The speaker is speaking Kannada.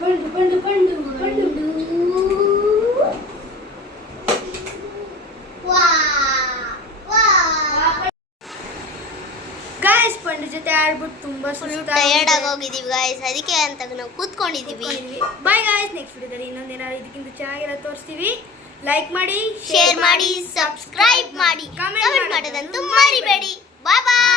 ಪಂಡು ಪಂಡು ಪಂಡು ಪಂಡು ಗಾಯ್ಸ್ ಪಂಡು ಜೊತೆ ಆಡ್ಬಿಟ್ಟು ತುಂಬಾ ಟಯರ್ಡ್ ಆಗಿ ಹೋಗಿದೀವಿ ಗಾಯ್ಸ್, ಅದಕ್ಕೆ ಅಂತ ನಾವು ಕೂತ್ಕೊಂಡಿದೀವಿ. ಬಾಯ್ ಗಾಯ್ಸ್, ನೆಕ್ಸ್ಟ್ ವಿಡಿಯೋದಲ್ಲಿ ಇನ್ನೊಂದೇನಾದ್ರು ಇದಕ್ಕಿಂತ ಚೆನ್ನಾಗಿರೋ ತೋರಿಸ್ತೀವಿ. ಲೈಕ್ ಮಾಡಿ, ಶೇರ್ ಮಾಡಿ, ಸಬ್ಸ್ಕ್ರೈಬ್ ಮಾಡಿ, ಕಮೆಂಟ್ ಮಾಡೋದಂತೂ ಮರಿಬೇಡಿ. ಬಾಯ್ ಬಾಯ್.